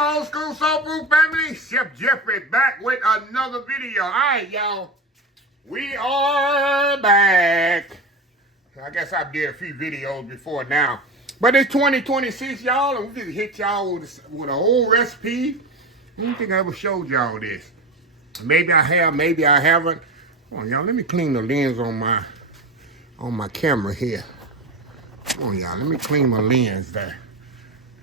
my old school soul food family. Chef Jeffrey back with another video. All right, y'all. We are back. I guess I did a few videos before now. But it's 2026, y'all, and we just hit y'all with an old recipe. I don't think I ever showed y'all this. Maybe I have, maybe I haven't. Come on, y'all. Let me clean the lens on my camera here. Come on, y'all. Let me clean my lens there.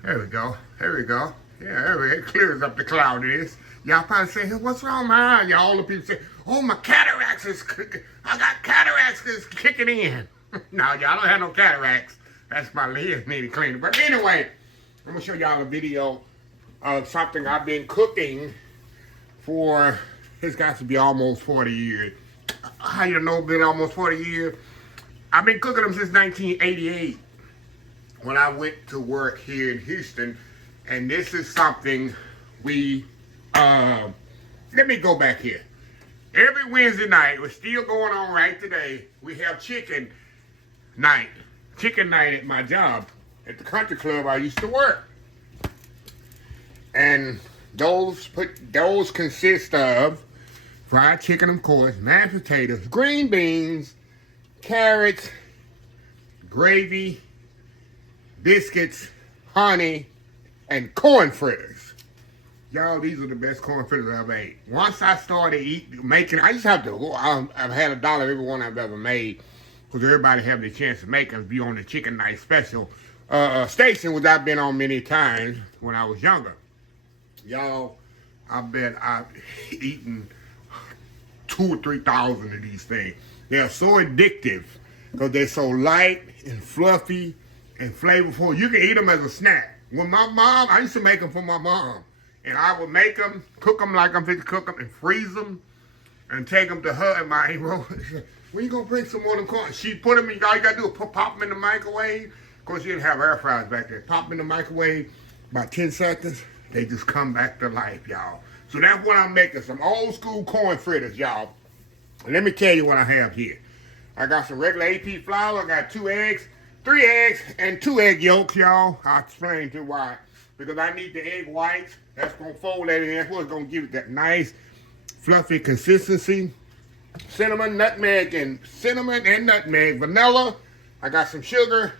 There we go. There we go. Yeah, there we go. It clears up the cloudiness. Y'all probably say, hey, what's wrong with my eye? Y'all, all the people say, oh, my cataracts is kicking. I got cataracts is kicking in. No, y'all don't have no cataracts. That's my lens needed cleaning. But anyway, I'm going to show y'all a video of something I've been cooking for, it's got to be almost 40 years. How you know it's been almost 40 years? I've been cooking them since 1988 when I went to work here in Houston. And this is something we, let me go back here. Every Wednesday night, we're still going on right today, we have chicken night at my job, at the country club I used to work. And those consist of fried chicken, of course, mashed potatoes, green beans, carrots, gravy, biscuits, honey, and corn fritters. Y'all, these are the best corn fritters I've ever ate. Once I started making, I just have to, I've had $1 every one I've ever made, because everybody have the chance to make them, be on the chicken night special station, which I've been on many times when I was younger. Y'all, I bet I've eaten 2,000 or 3,000 of these things. They are so addictive because they're so light and fluffy and flavorful. You can eat them as a snack. When my mom, I used to make them for my mom. And I would make them, cook them like I'm fit to cook them, and freeze them, and take them to her and my bro. When you gonna bring some more of them corn? She put them in, all you gotta do is pop them in the microwave. Of course, you didn't have air fryers back there. Pop them in the microwave, about 10 seconds, they just come back to life, y'all. So that's what I'm making, some old school corn fritters, y'all. Let me tell you what I have here. I got some regular AP flour, I got 2 eggs, 3 eggs, and 2 egg yolks, y'all. I'll explain to you why. Because I need the egg whites. That's going to fold that in. That's what's going to give it that nice, fluffy consistency. Cinnamon, nutmeg, vanilla. I got some sugar,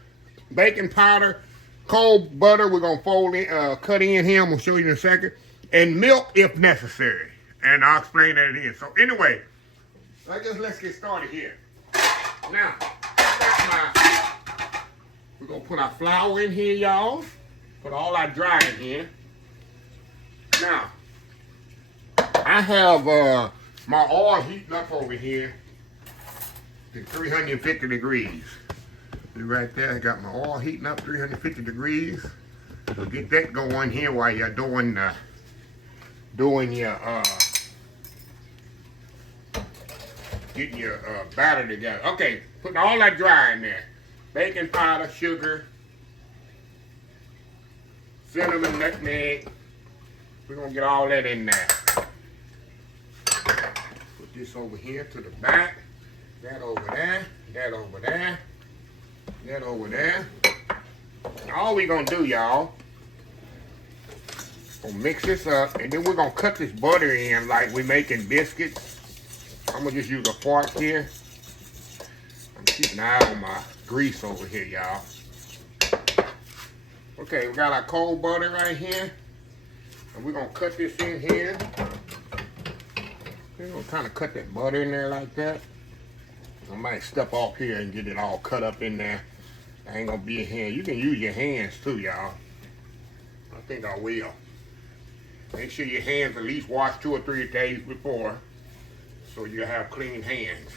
baking powder, cold butter. We're going to fold in, cut in here. I'm going to show you in a second. And milk if necessary. And I'll explain that in. So anyway, let's get started here. Now, we're going to put our flour in here, y'all. Put all our dry in here. Now, I have my oil heating up over here to 350 degrees. See right there, I got my oil heating up 350 degrees. So get that going here while you're doing your getting your batter together. Okay, putting all that dry in there. Baking powder, sugar, cinnamon, nutmeg. We're going to get all that in there. Put this over here to the back. That over there. That over there. That over there. And all we're going to do, y'all, we'll mix this up. And then we're going to cut this butter in like we're making biscuits. I'm going to just use a fork here. I'm keeping an eye on my grease over here, y'all. Okay, we got our cold butter right here. And we're going to cut this in here. We're going to kind of cut that butter in there like that. I might step off here and get it all cut up in there. I ain't going to be in here. You can use your hands too, y'all. I think I will. Make sure your hands at least wash 2 or 3 days before, so you have clean hands.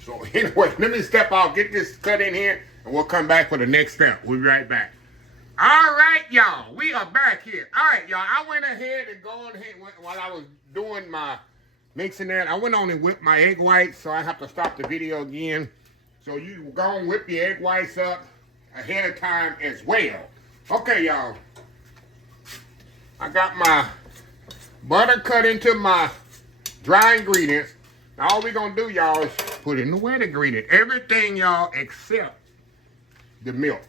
So anyway, let me step off, get this cut in here, and we'll come back for the next step. We'll be right back. All right, y'all. We are back here. All right, y'all. I went ahead and while I was doing my mixing that, I went on and whipped my egg whites, so I have to stop the video again. So you go and whip your egg whites up ahead of time as well. Okay, y'all. I got my butter cut into my dry ingredients. Now all we're going to do, y'all, is put in the wet ingredient. Everything, y'all, except the milk.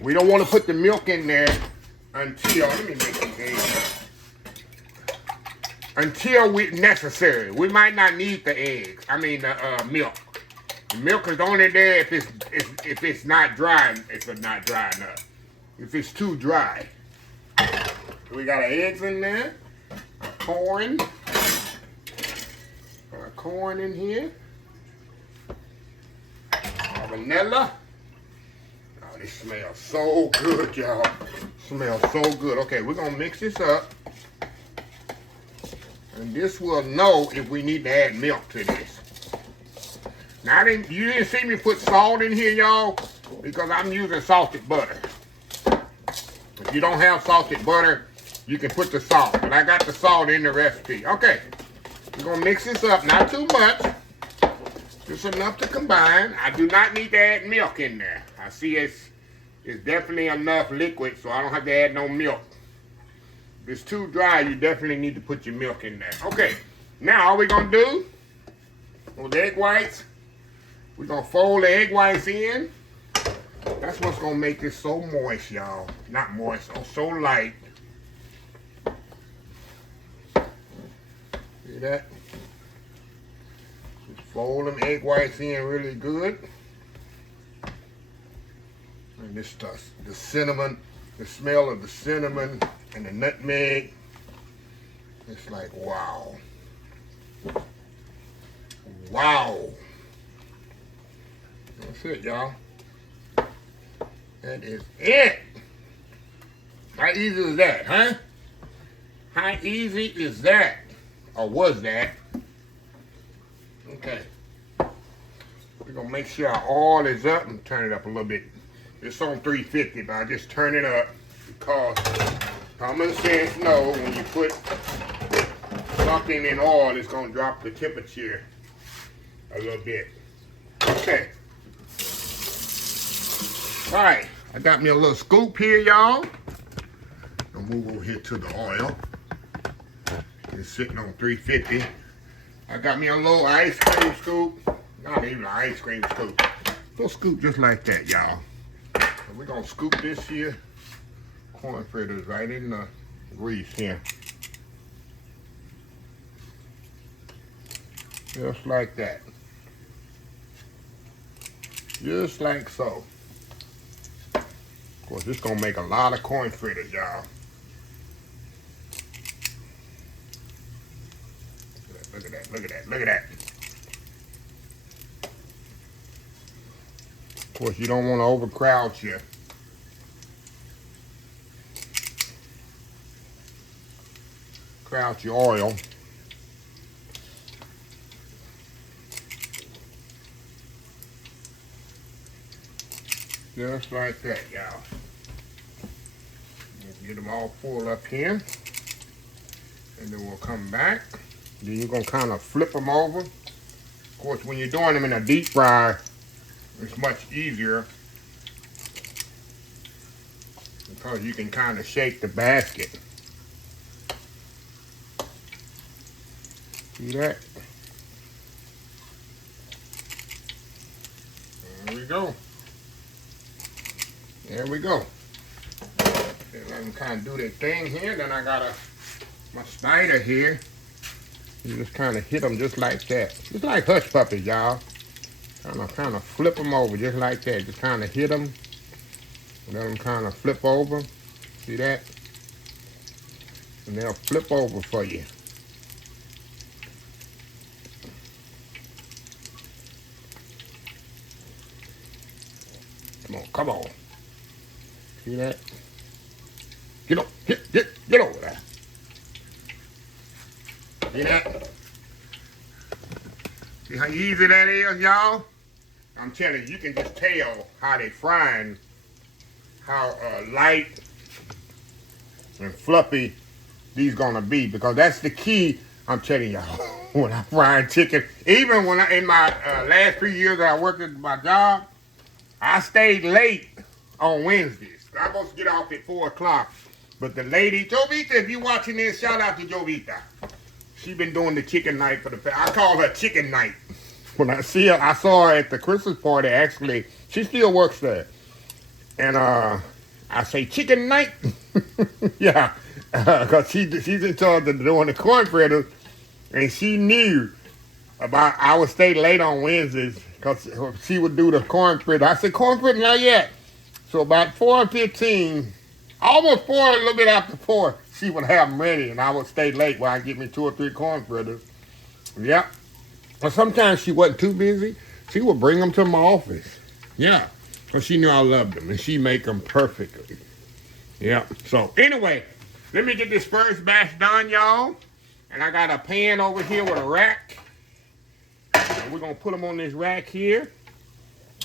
We don't want to put the milk in there until, let me make some eggs. Until necessary. We might not need the eggs. I mean the milk. The milk is only there if it's not dry. If it's not dry enough. If it's too dry. We got our eggs in there. Our corn. Our corn in here. Our vanilla. Oh, this smells so good, y'all. Smells so good. Okay, we're gonna mix this up. And this will know if we need to add milk to this. Now, you didn't see me put salt in here, y'all, because I'm using salted butter. If you don't have salted butter, you can put the salt. But I got the salt in the recipe. Okay, we're going to mix this up. Not too much. Just enough to combine. I do not need to add milk in there. I see it's definitely enough liquid, so I don't have to add no milk. If it's too dry, you definitely need to put your milk in there. Okay, now all we're gonna do with the egg whites, we're gonna fold the egg whites in. That's what's gonna make this so moist, y'all. Not moist, so light. See that? Just fold them egg whites in really good. And this stuff, the cinnamon, the smell of the cinnamon and the nutmeg, it's like, wow. Wow. That's it, y'all. That is it. How easy is that, huh? How easy is that? Or was that? Okay. We're going to make sure our oil is up and turn it up a little bit. It's on 350, but I just turn it up because common sense knows when you put something in oil, it's going to drop the temperature a little bit. Okay. All right. I got me a little scoop here, y'all. I'll move over here to the oil. It's sitting on 350. I got me a little ice cream scoop. Not even an ice cream scoop. A little scoop just like that, y'all. We're going to scoop this here corn fritters right in the grease here. Just like that. Just like so. Of course, this is going to make a lot of corn fritters, y'all. Look at that, look at that, look at that. Of course, you don't want to overcrowd your oil. Just like that, y'all. Get them all full up here. And then we'll come back. Then you're going to kind of flip them over. Of course, when you're doing them in a deep fry, it's much easier because you can kind of shake the basket. See that? There we go. There we go. Let them kind of do their thing here. Then I got my spider here. You just kind of hit them just like that. Just like hush puppies, y'all. Kind of flip them over just like that. Just kind of hit them. Let them kind of flip over. See that? And they'll flip over for you. Come on, come on. See that? Get over, get over there. See that? See how easy that is, y'all? I'm telling you, you can just tell how they frying, how light and fluffy these gonna be, because that's the key. I'm telling y'all, when I fry chicken, even when in my last 3 years that I worked at my job, I stayed late on Wednesdays. I'm supposed to get off at 4 o'clock, but the lady, Jovita, if you watching this, shout out to Jovita. She been doing the chicken night for the, I call her chicken night. When I see her, I saw her at the Christmas party, actually. She still works there. And I say chicken night. Yeah, because she's in charge of doing the corn fritters, and she knew about I would stay late on Wednesdays because she would do the corn fritter. I said corn fritter not yet. So about 4:15, almost 4, a little bit after 4, she would have them ready, and I would stay late while I get me 2 or 3 corn fritters. Yep. But sometimes she wasn't too busy. She would bring them to my office. Yeah, because she knew I loved them, and she make them perfectly. Yeah. So anyway, let me get this first batch done, y'all. And I got a pan over here with a rack. And we're going to put them on this rack here.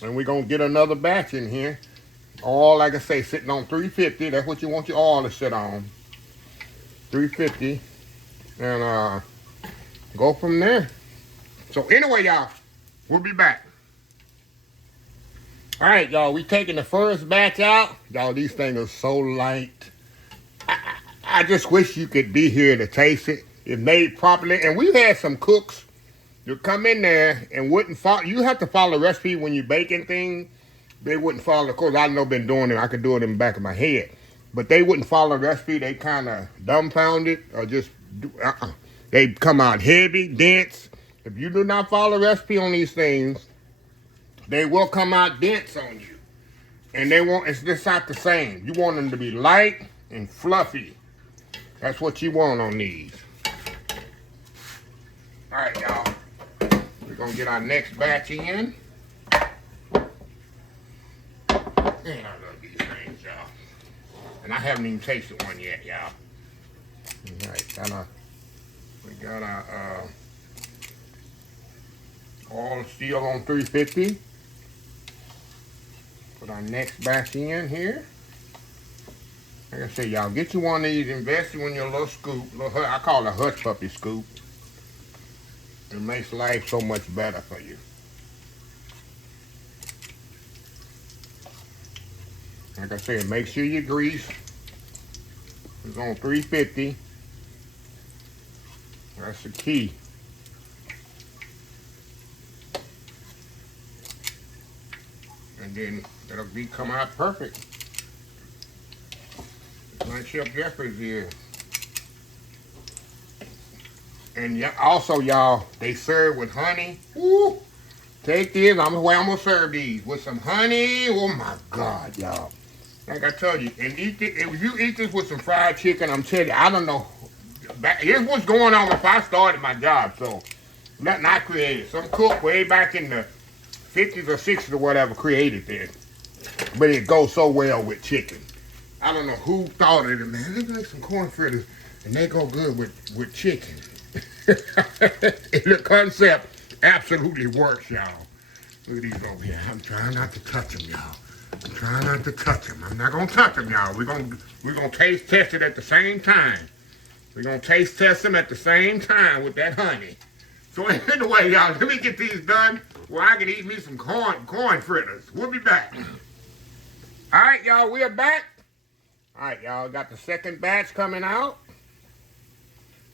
And we're going to get another batch in here. All, like I say, sitting on 350. That's what you want your oil to sit on. 350. And go from there. So anyway, y'all, we'll be back. All right, y'all, we taking the first batch out. Y'all, these things are so light. I just wish you could be here to taste it. It's made properly. And we've had some cooks that come in there and wouldn't follow. You have to follow the recipe when you're baking things. They wouldn't follow. Of course, I know been doing it. I could do it in the back of my head. But they wouldn't follow the recipe. They kind of dumbfounded or just, they come out heavy, dense. If you do not follow the recipe on these things, they will come out dense on you. And they won't, it's just not the same. You want them to be light and fluffy. That's what you want on these. All right, y'all. We're going to get our next batch in. Man, I love these things, y'all. And I haven't even tasted one yet, y'all. All right, we got our oil still on 350. Put our next batch in here. Like I say, y'all, get you one of these, invest in your little scoop. I call it a hush puppy scoop. It makes life so much better for you. Like I said, make sure you grease. It's on 350. That's the key. And then it'll come out perfect. Like Chef Jeffrey's here. And also, y'all, they serve with honey. Woo! Take this. I'm gonna serve these with some honey. Oh my God, y'all! Like I told you, and eat it. If you eat this with some fried chicken, I'm telling you, I don't know. Here's what's going on if I started my job. So, nothing I created. Some cook way back in the 50s or 60s or whatever created this, but it goes so well with chicken. I don't know who thought of it, man. Let's make some corn fritters, and they go good with chicken. The concept absolutely works, y'all. Look at these over here. I'm trying not to touch them, y'all. I'm trying not to touch them. I'm not gonna touch them, y'all. We're gonna taste test it at the same time. We're gonna taste test them at the same time with that honey. So anyway, y'all, let me get these done where I can eat me some corn fritters. We'll be back. All right, y'all, we are back. All right, y'all, got the second batch coming out.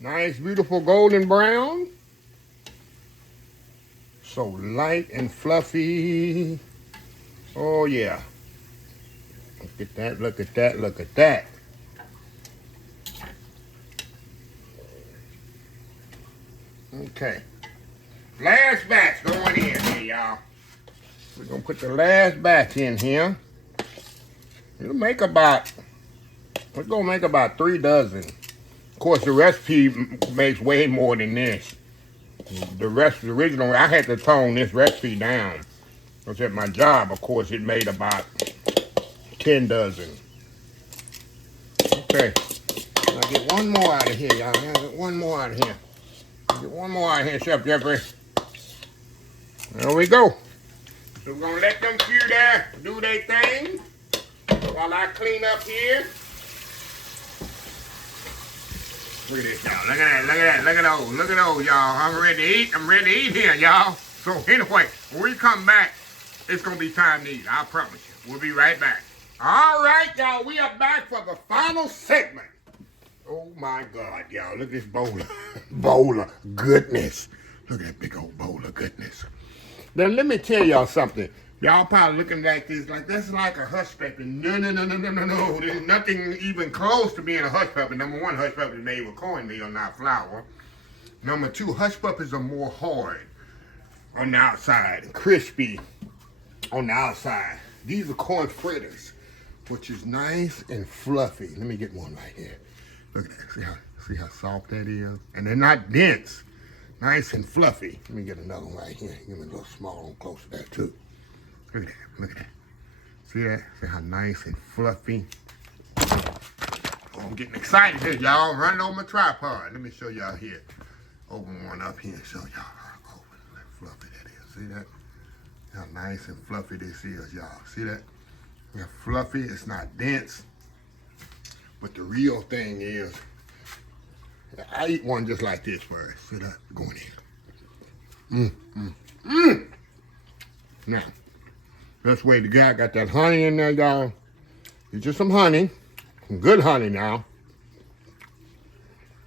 Nice, beautiful golden brown. So light and fluffy. Oh, yeah. Look at that, look at that, look at that. Okay. Last batch going in here, y'all. We're going to put the last batch in here. We're going to make about 3 dozen. Of course, the recipe makes way more than this. The original, I had to tone this recipe down. Because at my job, of course, it made about 10 dozen. Okay. I'll get one more out of here, y'all. I'll get one more out of here. Get one more out of here, Chef Jeffrey. There we go. So we're going to let them few there do their thing while I clean up here. Look at this, y'all. Look at that, look at that, look at those. Look at those, y'all. I'm ready to eat. I'm ready to eat here, y'all. So anyway, when we come back, it's going to be time to eat. I promise you. We'll be right back. All right, y'all. We are back for the final segment. Oh, my God, y'all. Look at this bowl of goodness. Look at that big old bowl of goodness. Now, let me tell y'all something. Y'all probably looking at this like that's like a hush pepper. No, no, no, no, no, no, no. There's nothing even close to being a hush pepper. Number one, hush pepper is made with cornmeal, not flour. Number two, hush peppers are more hard on the outside, crispy on the outside. These are corn fritters, which is nice and fluffy. Let me get one right here. Look at that. See how soft that is? And they're not dense. Nice and fluffy. Let me get another one right here. Give me a little small one close to that too. Look at that. Look at that. See that? See how nice and fluffy? Oh, I'm getting excited here, y'all. I'm running over my tripod. Let me show y'all here. Open one up here and show y'all how fluffy that is. See that? How nice and fluffy this is, y'all. See that? It's fluffy. It's not dense. But the real thing is, I eat one just like this first. See that? Going in. Now, best way to go. I got that honey in there, y'all. Get you some honey. Some good honey now.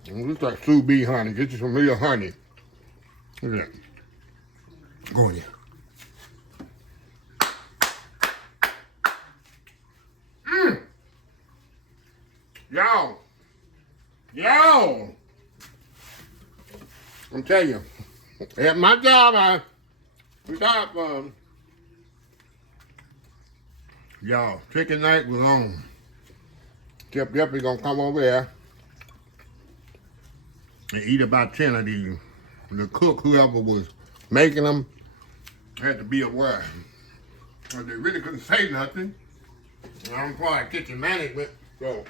Just like sous vide honey. Get you some real honey. Look at that. Going in. Yo! I'm telling you, at my job, I stop, y'all, chicken night was on. Jeff definitely gonna come over there and eat about 10 of these. The cook, whoever was making them, had to be aware. Because they really couldn't say nothing. And I'm part of kitchen management, so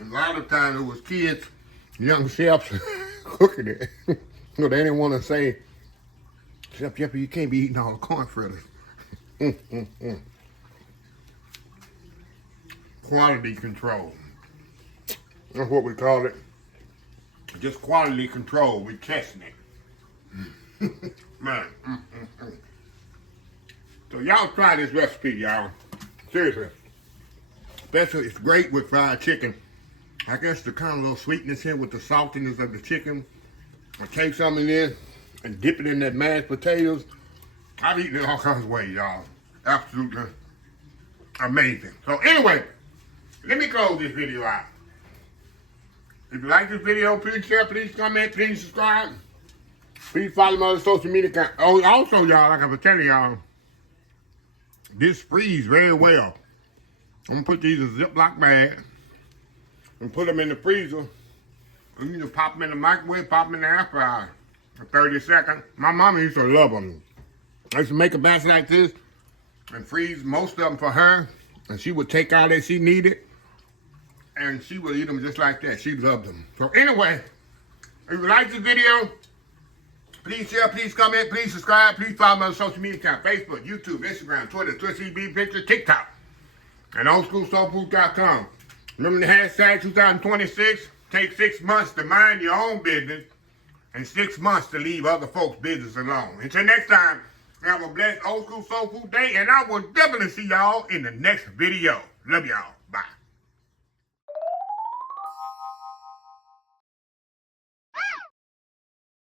a lot of times it was kids, young chefs cooking it. So they didn't want to say, Chef Jeffy, you can't be eating all the corn fritters. Quality control. That's what we call it. Just quality control. We're testing it. Man. So y'all try this recipe, y'all. Seriously. Especially, it's great with fried chicken. I guess the kind of little sweetness here with the saltiness of the chicken. I take some of this and dip it in that mashed potatoes. I've eaten it all kinds of ways, y'all. Absolutely amazing. So anyway, let me close this video out. If you like this video, please share, please comment, please subscribe. Please follow my other social media accounts. Oh, also, y'all, like I was telling y'all, this freezes very well. I'm gonna put these in a Ziploc bag and put them in the freezer. And you just pop them in the microwave, pop them in the air fryer for 30 seconds. My mama used to love them. I used to make a batch like this and freeze most of them for her. And she would take all that she needed and she would eat them just like that. She loved them. So anyway, if you like this video, please share, please comment, please subscribe, please follow my social media account, Facebook, YouTube, Instagram, Twitter, Twitch TV, Picture, TikTok, and oldschoolsoulfood.com. Remember the hashtag 2026, take 6 months to mind your own business and 6 months to leave other folks' business alone. Until next time, have a blessed old school soul food day, and I will definitely see y'all in the next video. Love y'all. Bye.